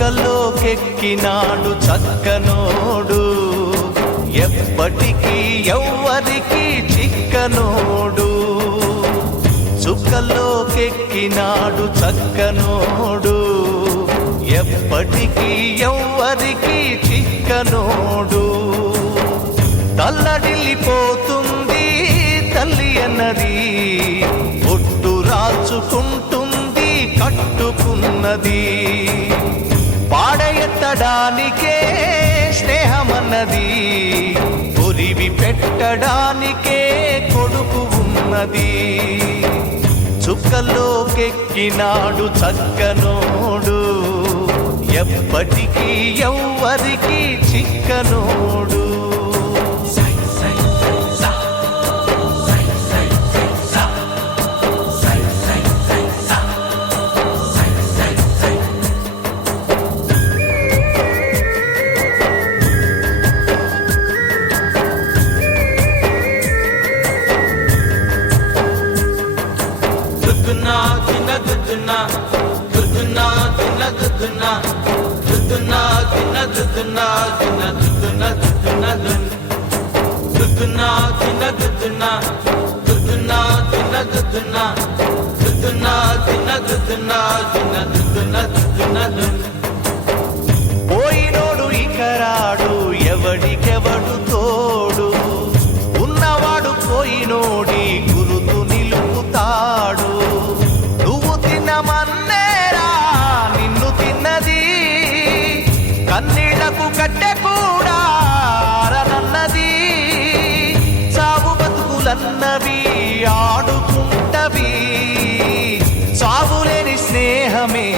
చుక్కల్లోకెక్కినాడు చక్కనోడు, ఎప్పటికీ ఎవ్వరికి చిక్కనోడు. చుక్కల్లోకెక్కినాడు చక్కనోడు, ఎప్పటికీ ఎవ్వరికి చిక్కనోడు. తల్లడిల్లిపోతుంది తల్లి అన్నది, ఒట్టు రాచుకుంటుంది కట్టుకున్నది. పాడెత్తడానికే స్నేహమన్నది, కొరివి పెట్టడానికే కొడుకు ఉన్నది. చుక్కల్లోకెక్కినాడు చక్కనోడు, ఎప్పటికీ ఎవ్వరికి చిక్కనోడు. పోయినోడు ఇకరాడు, ఎవడికెవడు తోడు, ఉన్నవాడు పోయినోడి గురుతు నిలుపుతాడు. నువ్వు తిన్నమన్నేరా నిన్ను తిన్నది, కన్నీళ్లకు కట్టె కూడా ఆరనన్నది. సాగు బతుకులన్నవి ఆడుకుంటవి, సాగులేని స్నేహమే